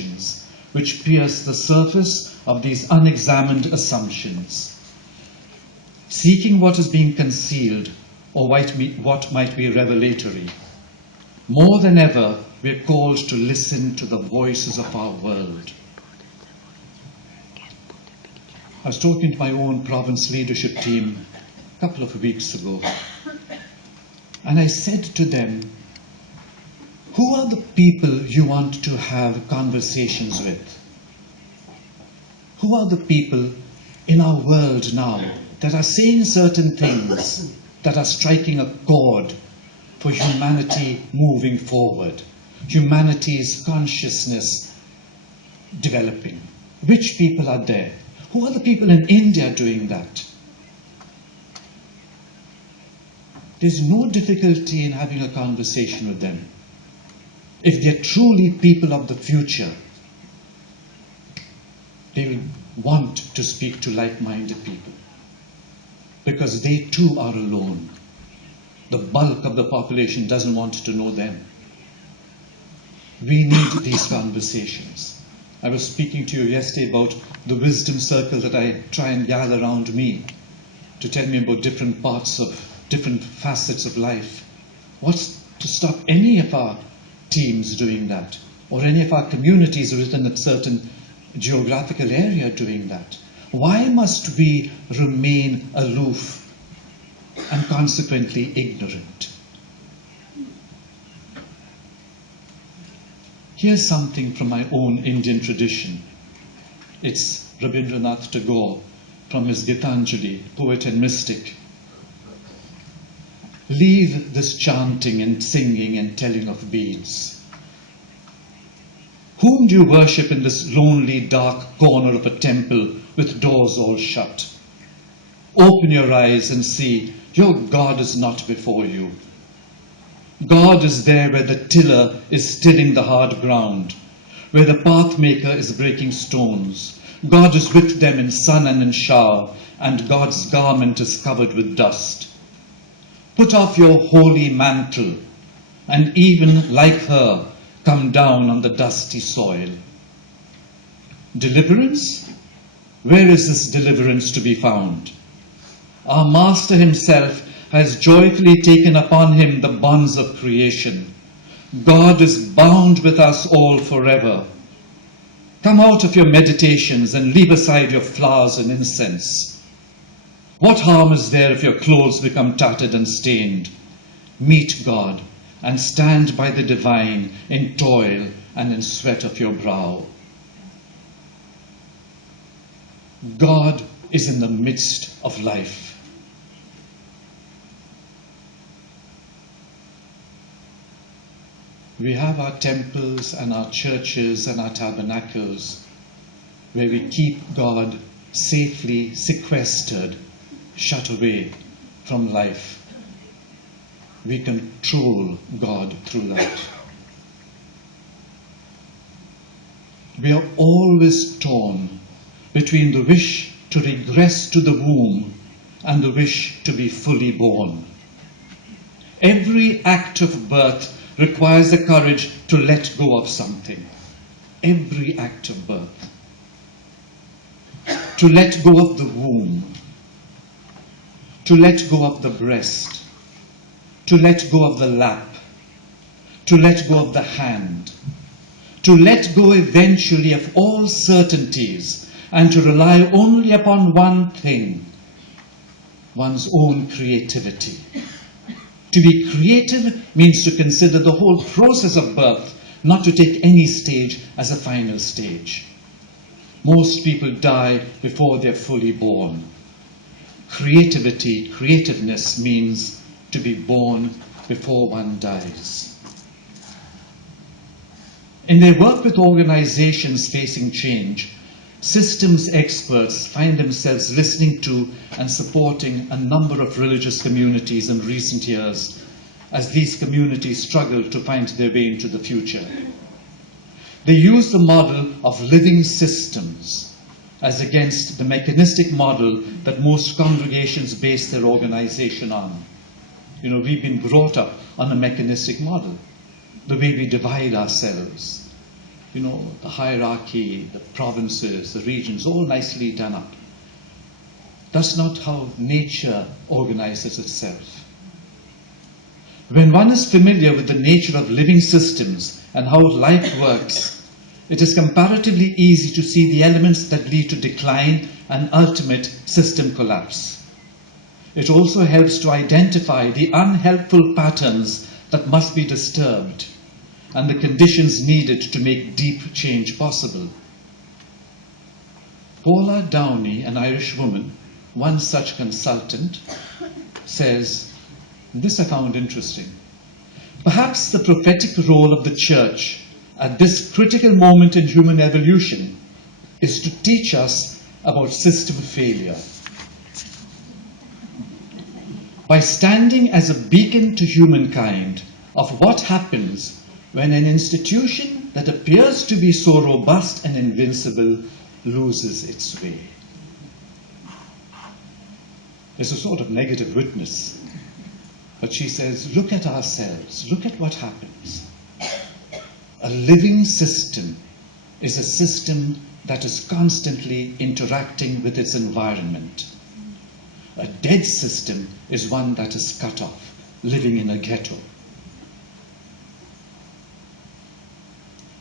questions which pierce the surface of these unexamined assumptions. Seeking what is being concealed or what might be revelatory. More than ever, we are called to listen to the voices of our world. I was talking to my own province leadership team a couple of weeks ago, and I said to them, who are the people you want to have conversations with? Who are the people in our world now that are saying certain things that are striking a chord for humanity moving forward, humanity's consciousness developing? Which people are there? Who are the people in India doing that? There's no difficulty in having a conversation with them. If they're truly people of the future, they will want to speak to like-minded people, because they too are alone. The bulk of the population doesn't want to know them. We need these conversations. I was speaking to you yesterday about the wisdom circle that I try and gather around me to tell me about different parts of different facets of life. What's to stop any of our teams doing that, or any of our communities within a certain geographical area doing that? Why must we remain aloof and consequently ignorant? Here's something from my own Indian tradition. It's Rabindranath Tagore from his Gitanjali, poet and mystic. Leave this chanting and singing and telling of beads. Whom do you worship in this lonely, dark corner of a temple with doors all shut? Open your eyes and see your God is not before you. God is there where the tiller is tilling the hard ground, where the pathmaker is breaking stones. God is with them in sun and in shower, and God's garment is covered with dust. Put off your holy mantle, and even like her, come down on the dusty soil. Deliverance? Where is this deliverance to be found? Our Master himself has joyfully taken upon him the bonds of creation. God is bound with us all forever. Come out of your meditations and leave aside your flowers and incense. What harm is there if your clothes become tattered and stained? Meet God and stand by the divine in toil and in sweat of your brow. God is in the midst of life. We have our temples and our churches and our tabernacles where we keep God safely sequestered, shut away from life. We control God through that. We are always torn between the wish to regress to the womb and the wish to be fully born. Every act of birth requires the courage to let go of something. Every act of birth. To let go of the womb. To let go of the breast. To let go of the lap. To let go of the hand. To let go eventually of all certainties and to rely only upon one thing, one's own creativity. To be creative means to consider the whole process of birth, not to take any stage as a final stage. Most people die before they're fully born. Creativeness means to be born before one dies. In their work with organizations facing change, systems experts find themselves listening to and supporting a number of religious communities in recent years as these communities struggle to find their way into the future. They use the model of living systems as against the mechanistic model that most congregations base their organization on. You know, we've been brought up on a mechanistic model, the way we divide ourselves. the hierarchy, the provinces, the regions, all nicely done up. That's not how nature organizes itself. When one is familiar with the nature of living systems and how life works, it is comparatively easy to see the elements that lead to decline and ultimate system collapse. It also helps to identify the unhelpful patterns that must be disturbed and the conditions needed to make deep change possible. Paula Downey, an Irish woman, one such consultant, says, this I found interesting, perhaps the prophetic role of the church at this critical moment in human evolution is to teach us about system failure. By standing as a beacon to humankind of what happens when an institution that appears to be so robust and invincible loses its way. There's a sort of negative witness, but she says, look at ourselves, look at what happens. A living system is a system that is constantly interacting with its environment. A dead system is one that is cut off, living in a ghetto.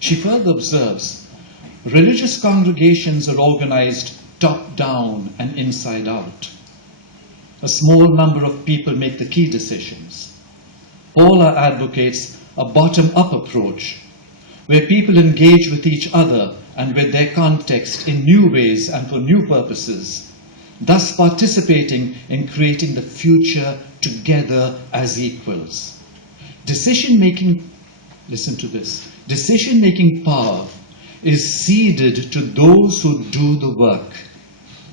She further observes, religious congregations are organized top-down and inside-out. A small number of people make the key decisions. Paula advocates a bottom-up approach, where people engage with each other and with their context in new ways and for new purposes, thus participating in creating the future together as equals. Decision-making, listen to this, decision-making power is ceded to those who do the work,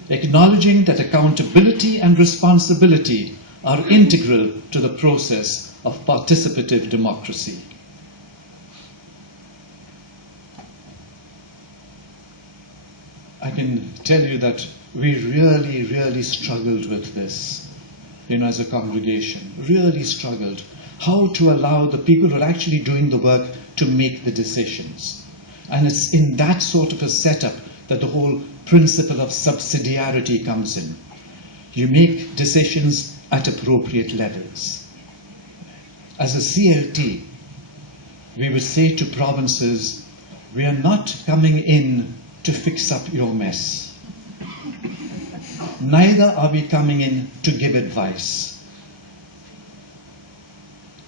acknowledging that accountability and responsibility are integral to the process of participative democracy. I can tell you that we really struggled with this, as a congregation, really struggled. How to allow the people who are actually doing the work to make the decisions. And it's in that sort of a setup that the whole principle of subsidiarity comes in. You make decisions at appropriate levels. As a CLT, we would say to provinces, we are not coming in to fix up your mess. Neither are we coming in to give advice.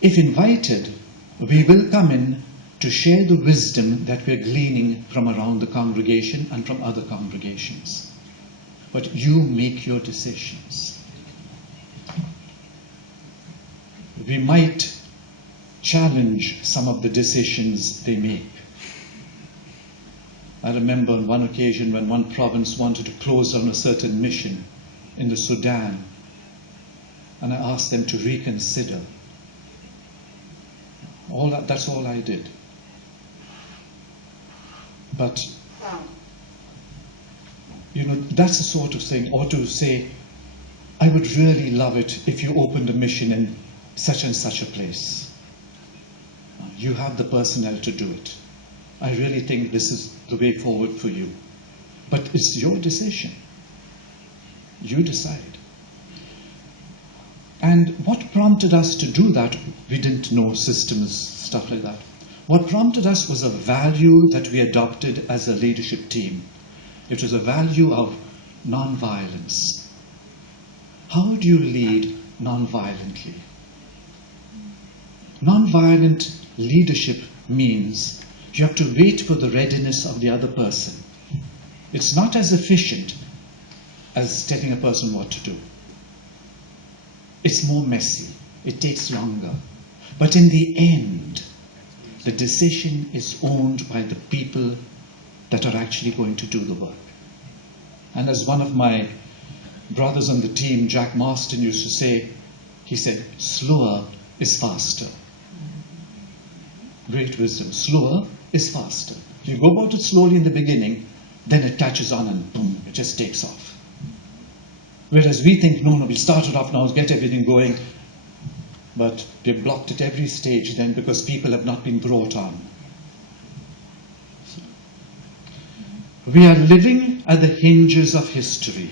If invited, we will come in to share the wisdom that we're gleaning from around the congregation and from other congregations. But you make your decisions. We might challenge some of the decisions they make. I remember on one occasion when one province wanted to close down a certain mission in the Sudan, and I asked them to reconsider. That's all I did. But, that's the sort of thing, or to say, I would really love it if you opened a mission in such and such a place. You have the personnel to do it. I really think this is the way forward for you. But it's your decision. You decide. And what prompted us to do that? We didn't know systems, stuff like that. What prompted us was a value that we adopted as a leadership team. It was a value of non-violence. How do you lead non-violently? Non-violent leadership means you have to wait for the readiness of the other person. It's not as efficient as telling a person what to do. It's more messy. It takes longer. But in the end, the decision is owned by the people that are actually going to do the work. And as one of my brothers on the team, Jack Marston, used to say, he said, slower is faster. Great wisdom. Slower is faster. If you go about it slowly in the beginning, then it catches on and boom, it just takes off. Whereas we think, no, we'll start it off now, get everything going. But they've blocked at every stage then because people have not been brought on. So We are living at the hinges of history.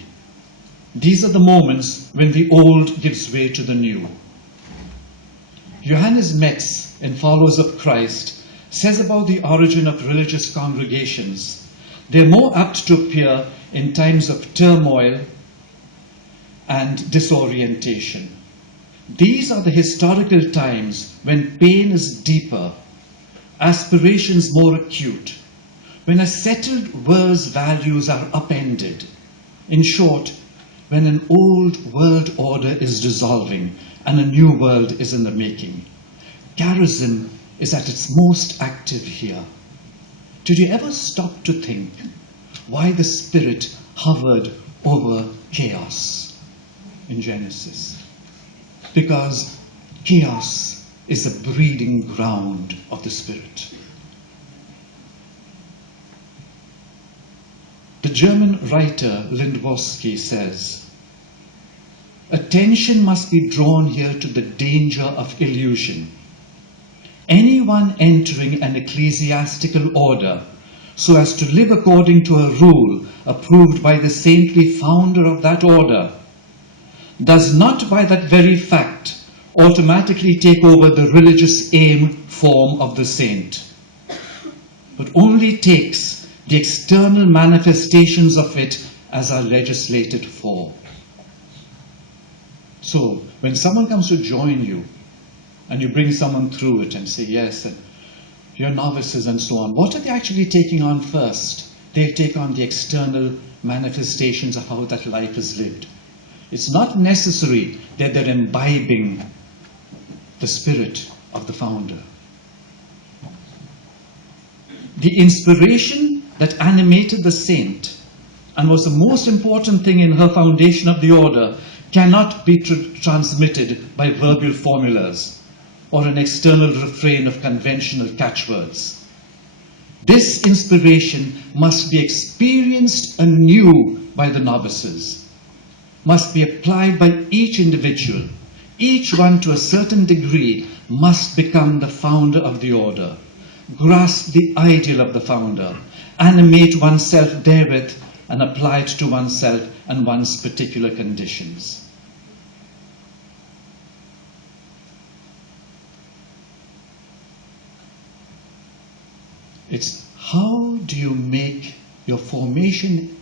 These are the moments when the old gives way to the new. Johannes Metz, in Followers of Christ, says about the origin of religious congregations, they are more apt to appear in times of turmoil and disorientation. These are the historical times when pain is deeper, aspirations more acute, when a settled world's values are upended. In short, when an old world order is dissolving and a new world is in the making. Charism is at its most active here. Did you ever stop to think why the Spirit hovered over chaos in Genesis? Because chaos is the breeding ground of the Spirit. The German writer Lindworsky says, attention must be drawn here to the danger of illusion. Anyone entering an ecclesiastical order so as to live according to a rule approved by the saintly founder of that order does not by that very fact automatically take over the religious aim form of the saint, but only takes the external manifestations of it as are legislated for. So, when someone comes to join you, and you bring someone through it and say, yes, and you're novices and so on, what are they actually taking on first? They take on the external manifestations of how that life is lived. It's not necessary that they're imbibing the spirit of the founder. The inspiration that animated the saint and was the most important thing in her foundation of the order cannot be transmitted by verbal formulas or an external refrain of conventional catchwords. This inspiration must be experienced anew by the novices, must be applied by each individual. Each one to a certain degree must become the founder of the order, grasp the ideal of the founder, animate oneself therewith, and apply it to oneself and one's particular conditions. It's how do you make your formation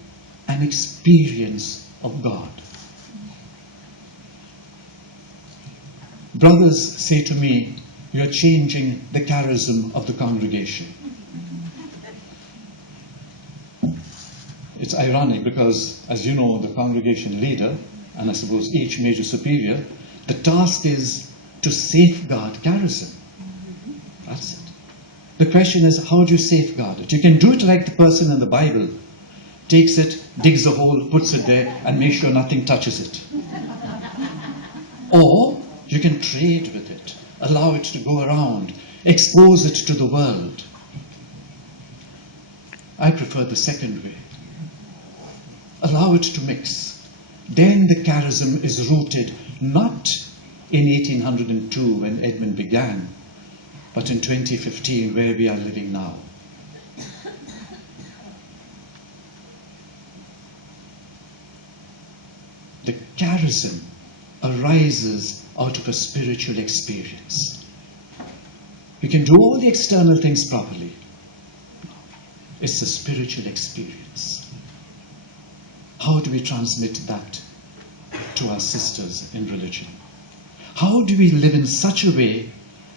an experience of God? Brothers say to me, you're changing the charism of the congregation. It's ironic because, as you know, the congregation leader, and I suppose each major superior, the task is to safeguard charism. That's it. The question is, how do you safeguard it? You can do it like the person in the Bible. Takes it, digs a hole, puts it there, and makes sure nothing touches it. Or you can trade with it, allow it to go around, expose it to the world. I prefer the second way. Allow it to mix. Then the charism is rooted not in 1802 when Edmund began, but in 2015 where we are living now. The charism arises out of a spiritual experience. You can do all the external things properly. It's a spiritual experience. How do we transmit that to our sisters in religion? How do we live in such a way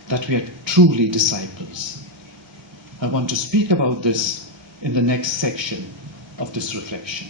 that we are truly disciples? I want to speak about this in the next section of this reflection.